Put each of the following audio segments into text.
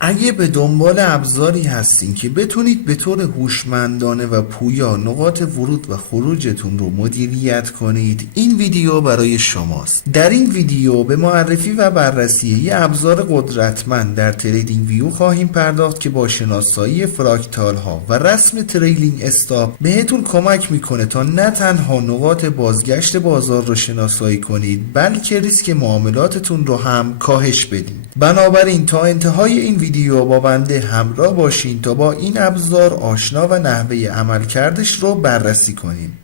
اگه به دنبال ابزاری هستین که بتونید به طور هوشمندانه و پویا نقاط ورود و خروجتون رو مدیریت کنید، این ویدیو برای شماست. در این ویدیو به معرفی و بررسی یه ابزار قدرتمند در تریدینگ ویو خواهیم پرداخت که با شناسایی فراکتال ها و رسم تریلینگ استاپ بهتون کمک میکنه تا نه تنها نقاط بازگشت بازار رو شناسایی کنید، بلکه ریسک معاملاتتون رو هم کاهش بدید. بنابراین تا انتهای این ویدیو با بنده همراه باشین تا با این ابزار آشنا و نحوه عملکردش رو بررسی کنیم.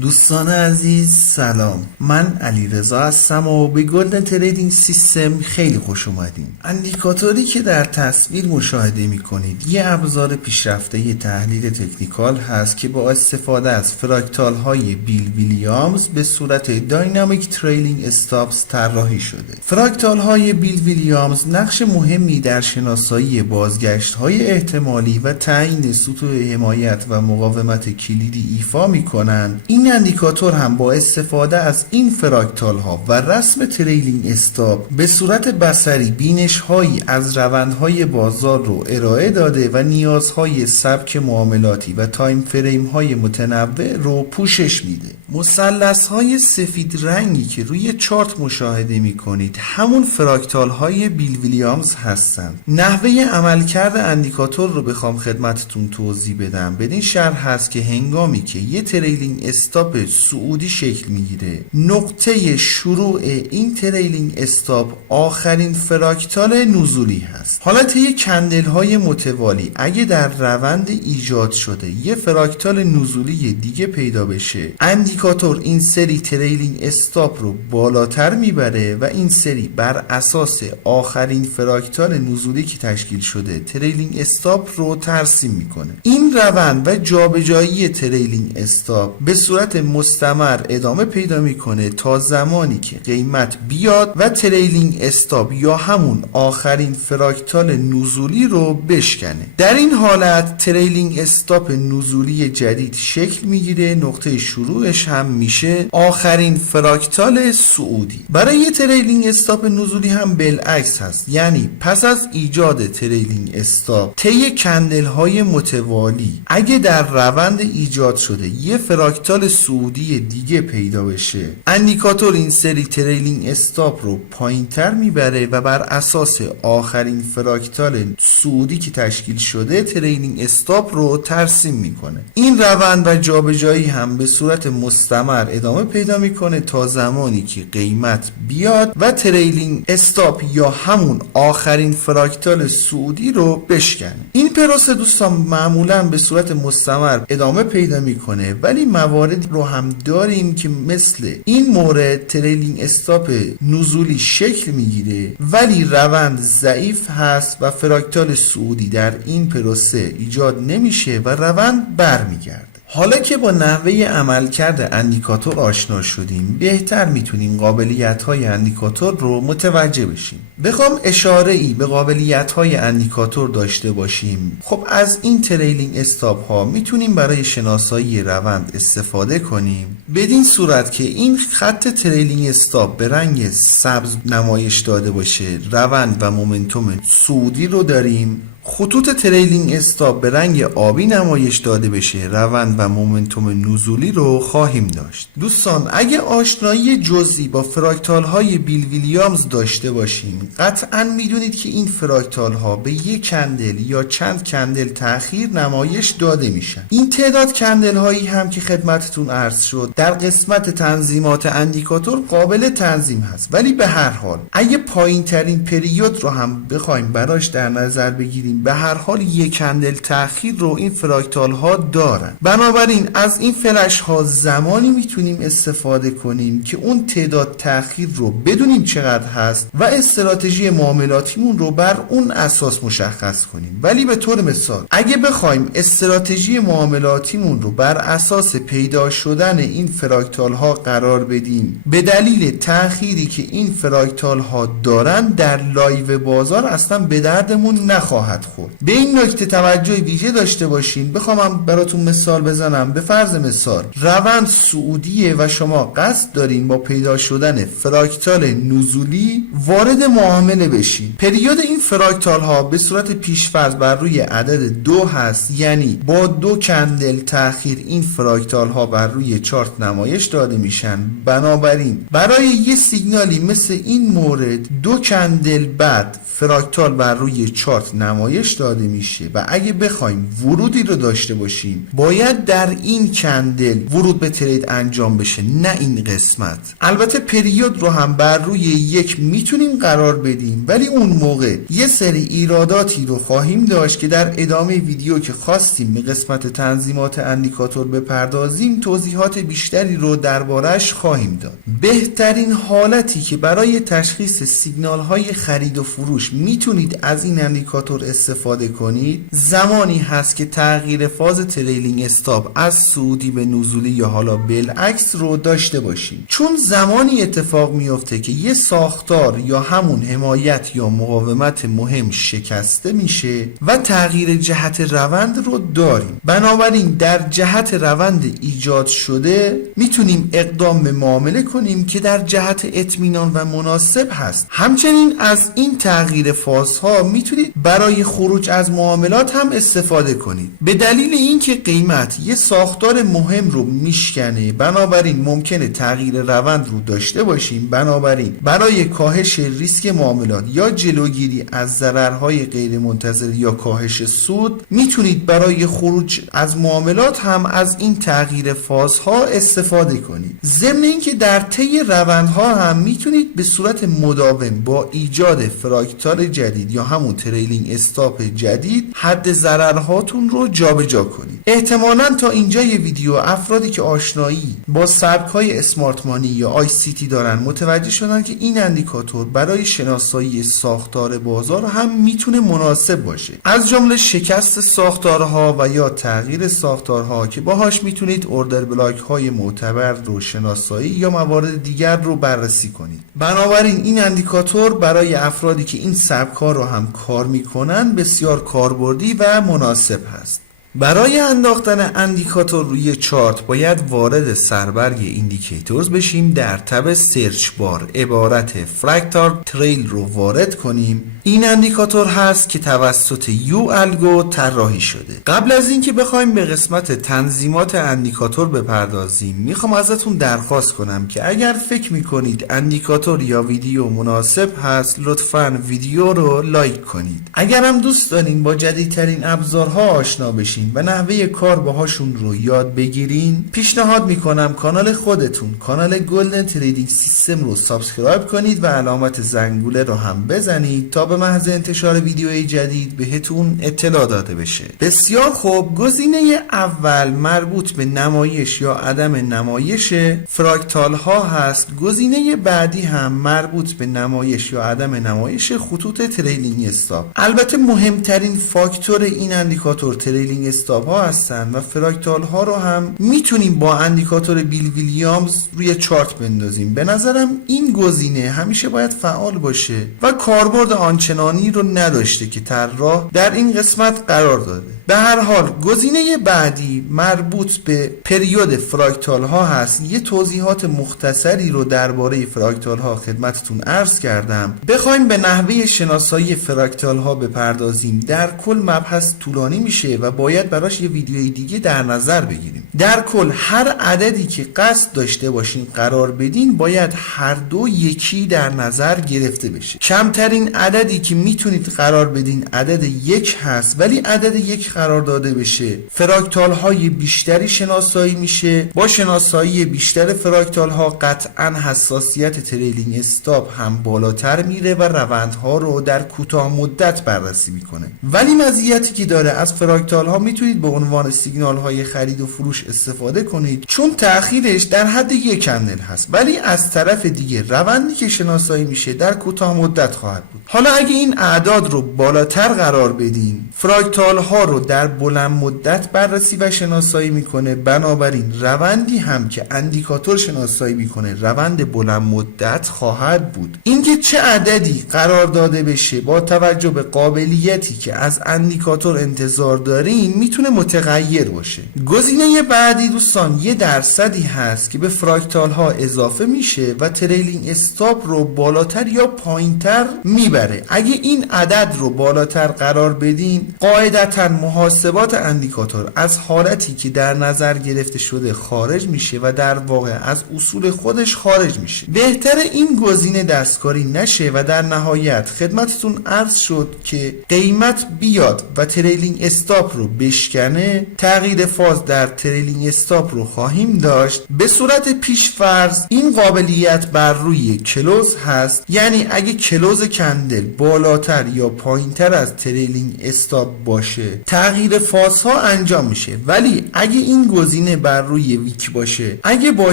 دوستان عزیز سلام، من علیرضا هستم و به گلدن تریدینگ سیستم خیلی خوش اومدین. اندیکاتوری که در تصویر مشاهده میکنید یه ابزار پیشرفته تحلیل تکنیکال هست که با استفاده از فراکتال های بیل ویلیامز به صورت داینامیک تریلینگ استاپس طراحی شده. فراکتال های بیل ویلیامز نقش مهمی در شناسایی بازگشت های احتمالی و تعیین سطوح حمایت و مقاومت کلیدی ایفا میکنند. این اندیکاتور هم با استفاده از این فراکتال ها و رسم تریلینگ استاپ به صورت بصری بینش هایی از روندهای بازار رو ارائه داده و نیازهای سبک معاملاتی و تایم فریم های متنوع رو پوشش میده. مثلث های سفید رنگی که روی چارت مشاهده می کنید همون فراکتال های بیل ویلیامز هستن. نحوه عملکرد اندیکاتور رو بخوام خدمتتون توضیح بدم بدین شرح هست که هنگامی که یه تریلینگ استاپ صعودی شکل میگیره، نقطه شروع این تریلینگ استاپ آخرین فراکتال نزولی هست. حالت یک کندل های متوالی اگه در روند ایجاد شده یه فراکتال نزولی دیگه پیدا بشه، اندیکاتور این سری تریلینگ استاپ رو بالاتر میبره و این سری بر اساس آخرین فراکتال نزولی که تشکیل شده تریلینگ استاپ رو ترسیم میکنه. این روند و جابجایی تریلینگ استاپ به صورت مستمر ادامه پیدا میکنه تا زمانی که قیمت بیاد و تریلینگ استاپ یا همون آخرین فراکتال نزولی رو بشکنه. در این حالت تریلینگ استاپ نزولی جدید شکل میگیره، نقطه شروعش هم میشه آخرین فراکتال صعودی. برای تریلینگ استاپ نزولی هم بالعکس هست، یعنی پس از ایجاد تریلینگ استاپ طی کندل های متوالی اگه در روند ایجاد شده یه فراکتال صعودی دیگه پیدا بشه، اندیکاتور این سری تریلینگ استاپ رو پایینتر میبره و بر اساس آخرین فراکتال صعودی که تشکیل شده تریلینگ استاپ رو ترسیم میکنه. این روند و جابجایی هم به صورت مستمر ادامه پیدا میکنه تا زمانی که قیمت بیاد و تریلینگ استاپ یا همون آخرین فراکتال صعودی رو بشکنه. این پروسه دوستان معمولا به صورت مستمر ادامه پیدا میکنه، ولی موارد رو هم داریم که مثل این مورد تریلینگ استاپ نزولی شکل میگیره ولی روند ضعیف هست و فراکتال صعودی در این پروسه ایجاد نمیشه و روند برمیگرده. حالا که با نحوه عملکرد اندیکاتور آشنا شدیم، بهتر میتونیم قابلیت‌های اندیکاتور رو متوجه بشیم. بخوام اشاره ای به قابلیت‌های اندیکاتور داشته باشیم، خب از این تریلینگ استاپ ها میتونیم برای شناسایی روند استفاده کنیم، بدین صورت که این خط تریلینگ استاپ به رنگ سبز نمایش داده باشه روند و مومنتوم صعودی رو داریم، خطوط تریلینگ استاپ به رنگ آبی نمایش داده بشه روند و مومنتوم نزولی رو خواهیم داشت. دوستان اگه آشنایی جزئی با فراکتال های بیل ویلیامز داشته باشیم، قطعا میدونید که این فراکتال ها به یک کندل یا چند کندل تأخیر نمایش داده میشن. این تعداد کندل هایی هم که خدمتتون عرض شد در قسمت تنظیمات اندیکاتور قابل تنظیم هست، ولی به هر حال اگه پایین ترین پریود رو هم بخوایم براش در نظر بگیریم، به هر حال یک کندل تأخیر رو این فراکتال ها دارن. بنابراین از این فلش ها زمانی میتونیم استفاده کنیم که اون تعداد تأخیر رو بدونیم چقدر هست و استراتژی معاملاتیمون رو بر اون اساس مشخص کنیم. ولی به طور مثال اگه بخوایم استراتژی معاملاتیمون رو بر اساس پیدا شدن این فراکتال ها قرار بدیم، به دلیل تأخیری که این فراکتال ها دارن در لایو بازار اصلا به دردمون نخواهد خواهد خورد. به این نکته توجه ویژه داشته باشین. بخوام براتون مثال بزنم، به فرض مثال روند صعودیه و شما قصد دارین با پیدا شدن فراکتال نزولی وارد معامله بشین. پریود این فراکتال ها به صورت پیش‌فرض بر روی عدد 2 هست، یعنی با 2 کندل تأخیر این فراکتال ها بر روی چارت نمایش داده میشن. بنابراین برای یه سیگنالی مثل این مورد 2 کندل بعد فراکتال بر روی چارت نمایش داده میشه و اگه بخوایم ورودی رو داشته باشیم باید در این کندل ورود به ترید انجام بشه، نه این قسمت. البته پریود رو هم بر روی 1 میتونیم قرار بدیم، ولی اون موقع یه سری ایراداتی رو خواهیم داشت که در ادامه ویدیو که خواستیم به قسمت تنظیمات اندیکاتور بپردازیم توضیحات بیشتری رو دربارش خواهیم داد. بهترین حالتی که برای تشخیص سیگنال های خرید و فروش میتونید از این اندیکاتور استفاده کنید زمانی هست که تغییر فاز تریلینگ استاپ از صعودی به نزولی یا حالا بالعکس رو داشته باشیم، چون زمانی اتفاق میفته که یه ساختار یا همون حمایت یا مقاومت مهم شکسته میشه و تغییر جهت روند رو داریم. بنابراین در جهت روند ایجاد شده میتونیم اقدام به معامله کنیم که در جهت اطمینان و مناسب هست. همچنین از این تغییر فازها میتونید برای خروج از معاملات هم استفاده کنید. به دلیل اینکه قیمت یه ساختار مهم رو میشکنه، بنابراین ممکنه تغییر روند رو داشته باشیم. بنابراین برای کاهش ریسک معاملات یا جلوگیری از ضررهای غیر منتظره یا کاهش سود میتونید برای خروج از معاملات هم از این تغییر فازها استفاده کنید. ضمن اینکه در طی روندها هم میتونید به صورت مداوم با ایجاد فراکتال جدید یا همون تریلینگ استاپ جدید حد ضررهاتون رو جابجا کنید. احتمالاً تا اینجای ویدیو افرادی که آشنایی با سبک‌های اسمارت مانی یا آی سی تی دارن متوجه شدن که این اندیکاتور برای شناسایی ساختار بازار هم میتونه مناسب باشه، از جمله شکست ساختارها و یا تغییر ساختارها که باهاش میتونید اوردر بلاک های معتبر رو شناسایی یا موارد دیگر رو بررسی کنید. بنابراین این اندیکاتور برای افرادی که این سبک‌ها رو هم کار میکنن بسیار کاربردی و مناسب هست. برای انداختن اندیکاتور روی چارت باید وارد سربرگ ایندیکیتورز بشیم. در تب سرچ بار عبارت فرکتال تریل رو وارد کنیم. این اندیکاتور هست که توسط یو الگو طراحی شده. قبل از اینکه بخوایم به قسمت تنظیمات اندیکاتور بپردازیم میخوام ازتون درخواست کنم که اگر فکر میکنید اندیکاتور یا ویدیو مناسب هست لطفاً ویدیو رو لایک کنید. اگر هم دوست دارین با جدیدترین ابزارها آشنا بشین و نحوه کار باهاشون رو یاد بگیرین پیشنهاد میکنم کانال خودتون، کانال گلدن تریدینگ سیستم رو سابسکرایب کنید و علامت زنگوله رو هم بزنید تا به محض انتشار ویدیوی جدید بهتون اطلاع داده بشه. بسیار خوب، گزینه اول مربوط به نمایش یا عدم نمایش فراکتال ها هست. گزینه بعدی هم مربوط به نمایش یا عدم نمایش خطوط تریلینگ استاپ. البته مهمترین فاکتور این اندیکاتور تریلینگ استاپ ها هستن و فراکتال ها رو هم میتونیم با اندیکاتور بیل ویلیامز روی چارت بندازیم. به نظرم این گزینه همیشه باید فعال باشه و کاربرد آنچنانی رو نداشته که طراح در این قسمت قرار داده. به هر حال گزینه بعدی مربوط به پریود فراکتال ها هست. یه توضیحات مختصری رو درباره فراکتال ها خدمتتون عرض کردم. بخوایم به نحوه شناسایی فراکتال ها بپردازیم در کل مبحث طولانی میشه و باید براش یه ویدیوی دیگه در نظر بگیریم. در کل هر عددی که قصد داشته باشین قرار بدین باید هر دو یکی در نظر گرفته بشه. کمترین عددی که میتونید قرار بدین عدد 1 هست، ولی عدد 1 قرار داده بشه فراکتال های بیشتری شناسایی میشه. با شناسایی بیشتر فراکتال ها قطعا حساسیت تریلینگ استاپ هم بالاتر میره و روندها رو در کوتاه مدت بررسی میکنه. ولی مزیتی که داره از فراکتال ها میتونید به عنوان سیگنال های خرید و فروش استفاده کنید چون تأخیرش در حد 1 کندل هست، ولی از طرف دیگه روندی که شناسایی میشه در کوتاه مدت خواهد بود. حالا اگه این اعداد رو بالاتر قرار بدین فراکتال ها رو در بلند مدت بررسی و شناسایی میکنه، بنابراین روندی هم که اندیکاتور شناسایی میکنه روند بلند مدت خواهد بود. اینکه چه عددی قرار داده بشه با توجه به قابلیتی که از اندیکاتور انتظار داریم میتونه متغیر باشه. گزینه بعدی دوستان یه درصدی هست که به فراکتال ها اضافه میشه و تریلینگ استاپ رو بالاتر یا پایینتر میبره. اگه این عدد رو بالاتر قرار بدین قاعدتا محاسبات اندیکاتور از حالتی که در نظر گرفته شده خارج میشه و در واقع از اصول خودش خارج میشه. بهتر این گزینه دستکاری نشه و در نهایت خدمتتون عرض شد که قیمت بیاد و تریلینگ استاپ رو بشکنه. تغییر فاز در تریلینگ استاپ رو خواهیم داشت. به صورت پیش فرض این قابلیت بر روی کلوز هست، یعنی اگه کلوز کندل بالاتر یا پایینتر از تریلینگ استاپ باشه تغییر فازها انجام میشه. ولی اگه این گزینه بر روی ویک باشه، اگه با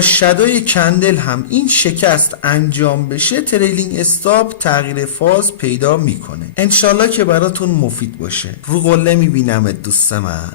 شادوی کندل هم این شکست انجام بشه تریلینگ استاپ تغییر فاز پیدا میکنه. انشالله که براتون مفید باشه. رو قله میبینم دوست من.